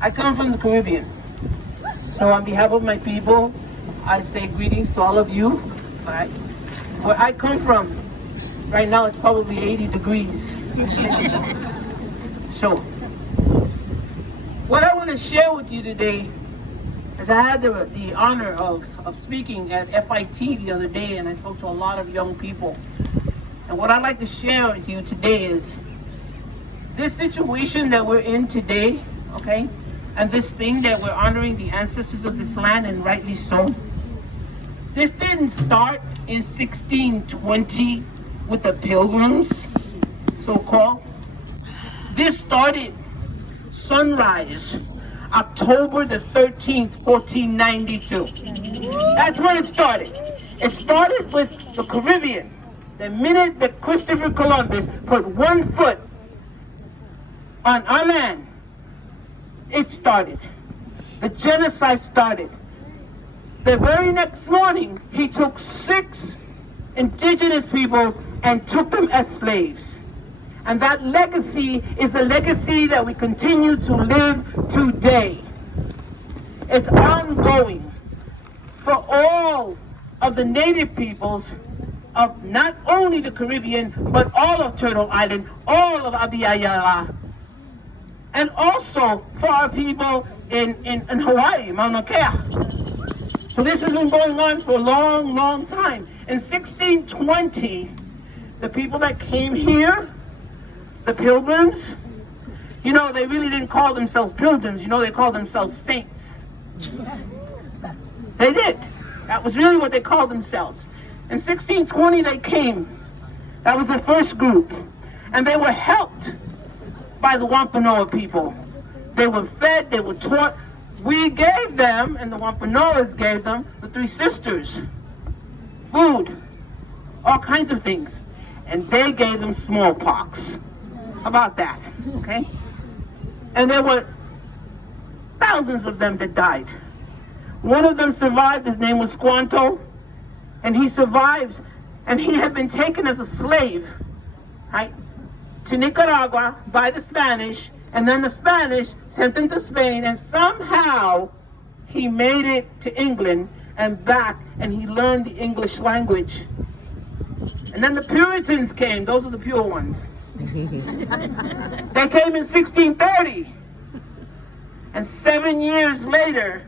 I come from the Caribbean. So on behalf of my people, I say greetings to all of you. All right. Where I come from, right now it's probably 80 degrees. So, what I want to share with you today is I had the honor of speaking at FIT the other day, and I spoke to a lot of young people. And what I'd like to share with you today is this situation that we're in today, okay? And this thing that we're honoring the ancestors of this land, and rightly so. This didn't start in 1620 with the Pilgrims, so-called. This started sunrise, October the 13th, 1492. That's when it started. It started with the Caribbean. The minute that Christopher Columbus put one foot on our land, it started. The genocide started. The very next morning, he took 6 indigenous people and took them as slaves. And that legacy is the legacy that we continue to live today. It's ongoing for all of the native peoples of not only the Caribbean, but all of Turtle Island, all of Abiyayala, and also for our people in Hawaii, Mauna Kea. So this has been going on for a long, long time. In 1620, the people that came here, the Pilgrims, you know, they really didn't call themselves pilgrims, you know, they called themselves saints. They did. That was really what they called themselves. In 1620, they came. That was the first group. And they were helped by the Wampanoag people. They were fed, they were taught. We gave them, and the Wampanoags gave them, the 3 sisters, food, all kinds of things. And they gave them smallpox. How about that, okay? And there were thousands of them that died. One of them survived, his name was Squanto, and he survived, and he had been taken as a slave, right, to Nicaragua by the Spanish, and then the Spanish sent him to Spain, and somehow he made it to England and back, and he learned the English language. And then the Puritans came, those are the pure ones. They came in 1630, and 7 years later,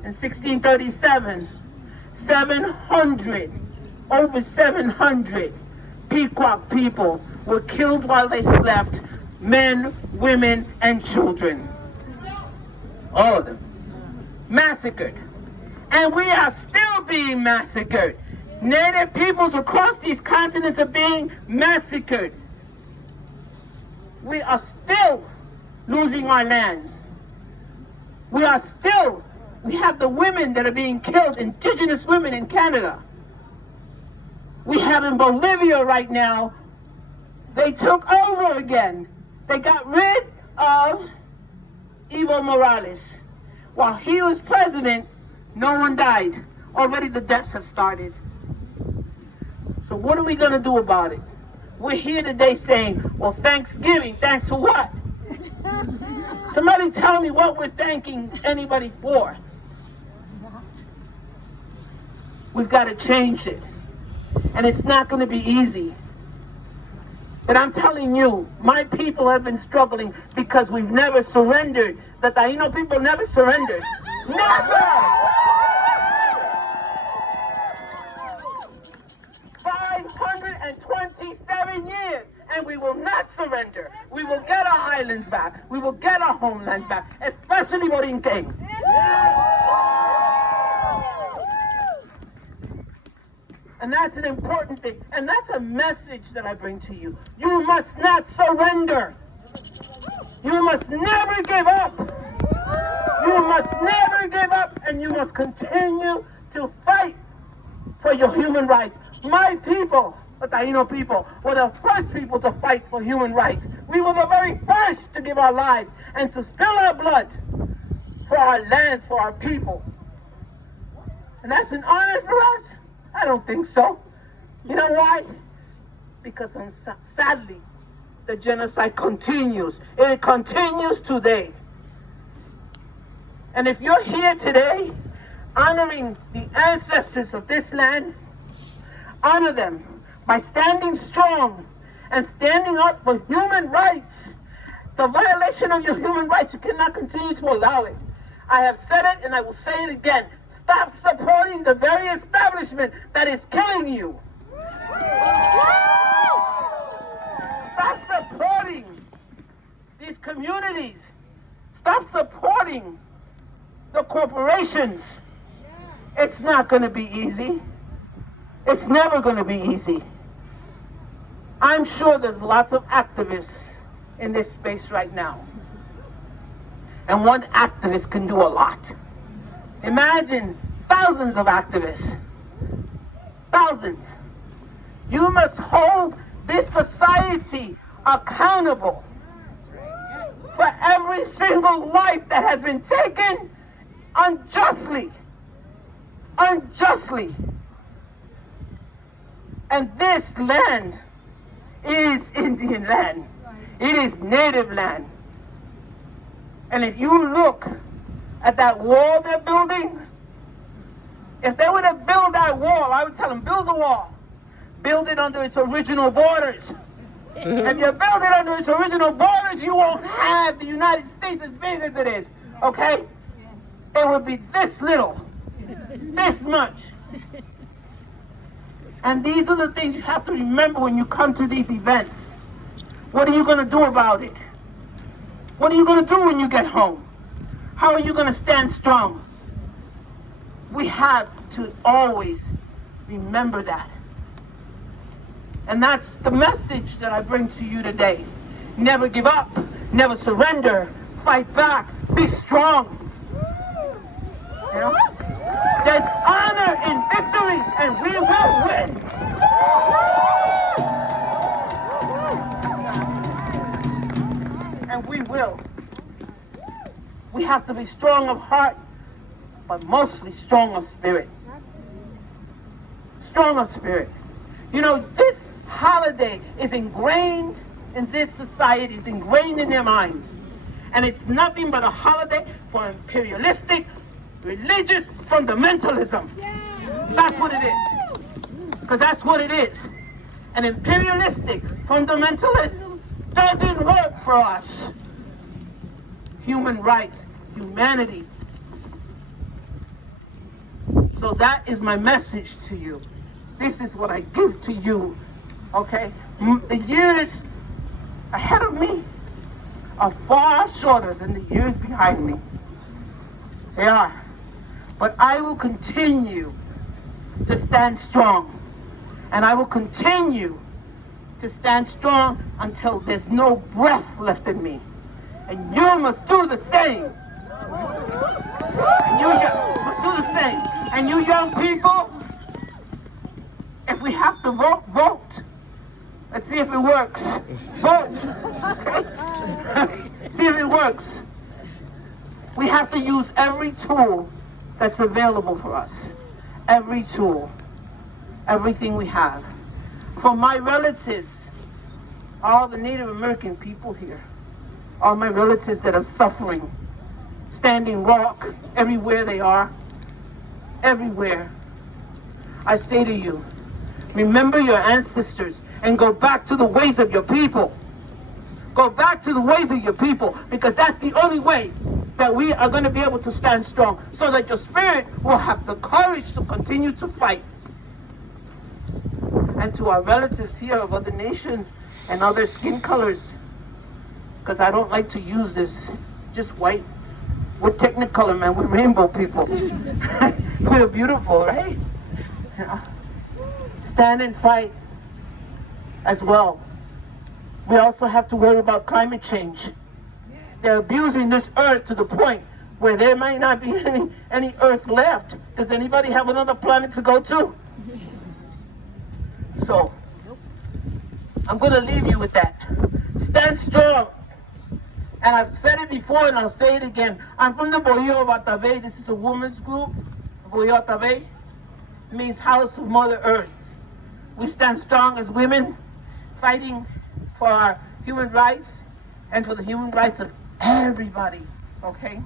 in 1637, over 700 Pequot people were killed while they slept, men, women, and children. All of them. Massacred. And we are still being massacred. Native peoples across these continents are being massacred. We are still losing our lands. We have the women that are being killed, indigenous women in Canada. We have in Bolivia right now, they took over again. They got rid of Evo Morales. While he was president, no one died. Already the deaths have started. So what are we going to do about it? We're here today saying, well, Thanksgiving, thanks for what? Somebody tell me what we're thanking anybody for. We've got to change it. And it's not going to be easy. But I'm telling you, my people have been struggling because we've never surrendered. The Taino people never surrendered. Never! 527 years, and we will not surrender. We will get our islands back. We will get our homelands back, especially Mourning. And that's an important thing. And that's a message that I bring to you. You must not surrender. You must never give up. You must never give up, and you must continue to fight for your human rights. My people, the Taino people, were the first people to fight for human rights. We were the very first to give our lives and to spill our blood for our land, for our people. And that's an honor for us? I don't think so. You know why? Because sadly, the genocide continues. It continues today. And if you're here today honoring the ancestors of this land, honor them by standing strong and standing up for human rights. The violation of your human rights, you cannot continue to allow it. I have said it and I will say it again. Stop supporting the very establishment that is killing you. Stop supporting these communities. Stop supporting the corporations. It's not going to be easy. It's never going to be easy. I'm sure there's lots of activists in this space right now. And one activist can do a lot. Imagine thousands of activists. Thousands. You must hold this society accountable for every single life that has been taken unjustly. Unjustly. And this land is Indian land. It is native land. And if you look at that wall they're building, if they were to build that wall, I would tell them, build the wall. Build it under its original borders. If you build it under its original borders, you won't have the United States as big as it is, okay? It would be this little, this much. And these are the things you have to remember when you come to these events. What are you going to do about it? What are you going to do when you get home? How are you going to stand strong? We have to always remember that. And that's the message that I bring to you today. Never give up, never surrender, fight back, be strong. You know? There's honor in victory, and we will win. And we will. We have to be strong of heart, but mostly strong of spirit. Strong of spirit. You know, this holiday is ingrained in this society, it's ingrained in their minds. And it's nothing but a holiday for imperialistic, religious fundamentalism. That's what it is. Because that's what it is. And imperialistic fundamentalism doesn't work for us. Human rights, humanity. So that is my message to you. This is what I give to you, okay? The years ahead of me are far shorter than the years behind me. They are. But I will continue to stand strong. And I will continue to stand strong until there's no breath left in me. And you must do the same. And you must do the same. And you young people, if we have to vote, vote. Let's see if it works. Vote. Okay? See if it works. We have to use every tool that's available for us. Every tool. Everything we have. For my relatives, all the Native American people here, all my relatives that are suffering, Standing Rock, everywhere they are, everywhere, I say to you, remember your ancestors and go back to the ways of your people. Go back to the ways of your people, because that's the only way that we are going to be able to stand strong, so that your spirit will have the courage to continue to fight. And to our relatives here of other nations and other skin colors, because I don't like to use this, just white. We're technicolor, man. We're rainbow people. We're beautiful, right? Yeah. Stand and fight as well. We also have to worry about climate change. They're abusing this earth to the point where there might not be any earth left. Does anybody have another planet to go to? So, I'm going to leave you with that. Stand strong. And I've said it before and I'll say it again. I'm from the Boyo of Atave. This is a women's group. Boyo Atave means house of Mother Earth. We stand strong as women, fighting for our human rights and for the human rights of everybody. Okay,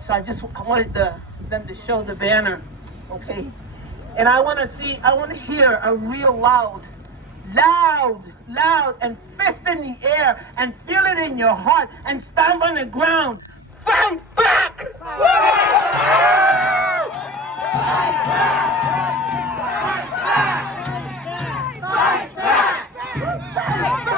so I wanted them to show the banner. Okay, and I want to hear a real loud and fist in the air and feel it in your heart and stomp on the ground. Fight back! Fight back! Fight back!